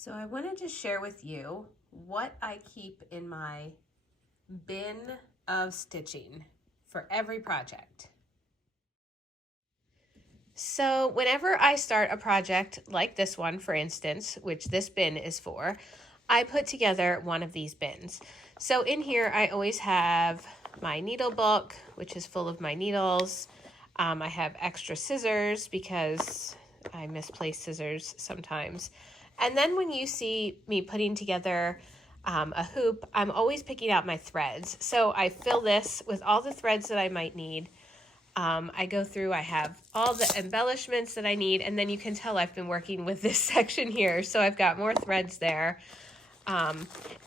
So I wanted to share with you what I keep in my bin of stitching for every project. So whenever I start a project like this one, for instance, which this bin is for, I put together one of these bins. So in here, I always have my needle book, which is full of my needles. I have extra scissors because I misplace scissors sometimes. And then when you see me putting together a hoop, I'm always picking out my threads. So I fill this with all the threads that I might need. I go through, I have all the embellishments that I need, and then you can tell I've been working with this section here. So I've got more threads there.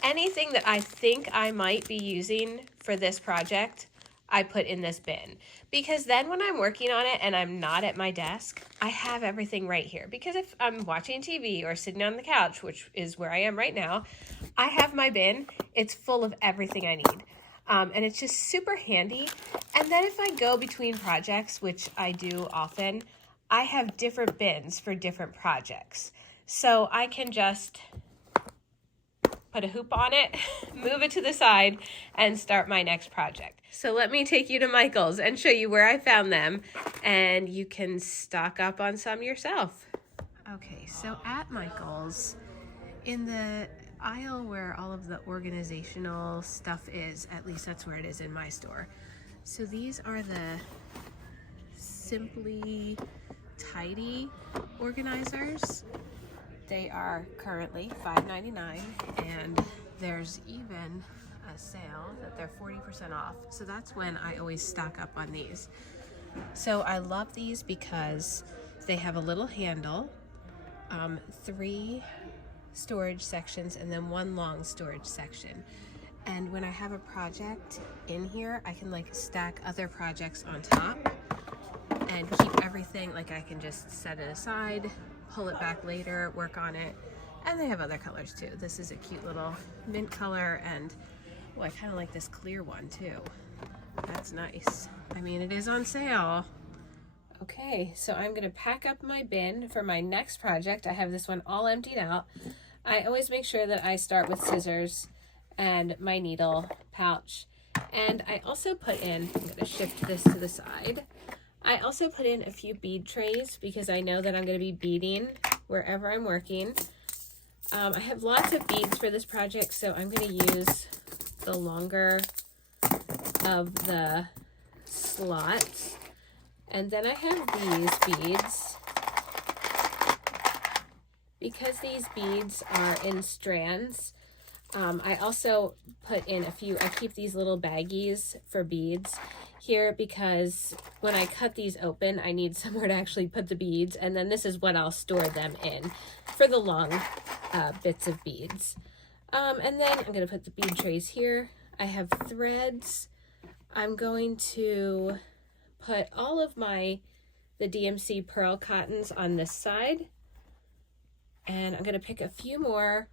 Anything that I think I might be using for this project, I put in this bin, because then when I'm working on it and I'm not at my desk, I have everything right here. Because if I'm watching TV or sitting on the couch, which is where I am right now, I have my bin. It's full of everything I need. And it's just super handy. And then if I go between projects, which I do often, I have different bins for different projects. So I can just put a hoop on it, move it to the side, and start my next project. So let me take you to Michael's and show you where I found them, and you can stock up on some yourself. Okay, so at Michael's, in the aisle where all of the organizational stuff is, at least that's where it is in my store. So these are the Simply Tidy organizers. They are currently $5.99, and there's even a sale that they're 40% off. So that's when I always stock up on these. So I love these because they have a little handle, 3 storage sections, and then 1 long storage section. And when I have a project in here, I can like stack other projects on top and keep everything, like I can just set it aside, pull it back later, work on it. And they have other colors too. This is a cute little mint color, and I kind of like this clear one too. That's nice. I mean, it is on sale. Okay, so I'm gonna pack up my bin for my next project. I have this one all emptied out. I always make sure that I start with scissors and my needle pouch. And I also put in, I'm gonna shift this to the side. I also put in a few bead trays because I know that I'm going to be beading wherever I'm working. I have lots of beads for this project, so I'm going to use the longer of the slots. And then I have these beads. Because these beads are in strands, I also put in a few, I keep these little baggies for beads here because when I cut these open, I need somewhere to actually put the beads, and then this is what I'll store them in for the long bits of beads. And then I'm going to put the bead trays here. I have threads. I'm going to put all of the DMC pearl cottons on this side, and I'm going to pick a few more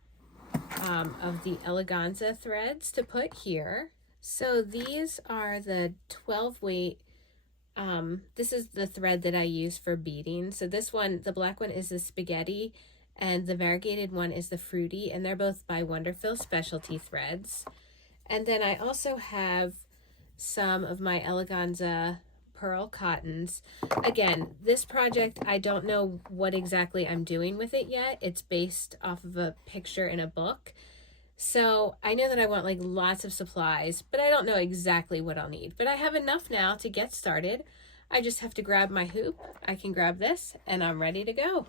of the eleganza threads to put here. So these are the 12 weight. This is the thread that I use for beading. So this one, the black one, is the spaghetti, and the variegated one is the fruity, and they're both by Wonderful Specialty Threads. And then I also have some of my eleganza pearl cottons. Again, this project, I don't know what exactly I'm doing with it yet. It's based off of a picture in a book. So I know that I want like lots of supplies, but I don't know exactly what I'll need. But I have enough now to get started. I just have to grab my hoop. I can grab this and I'm ready to go.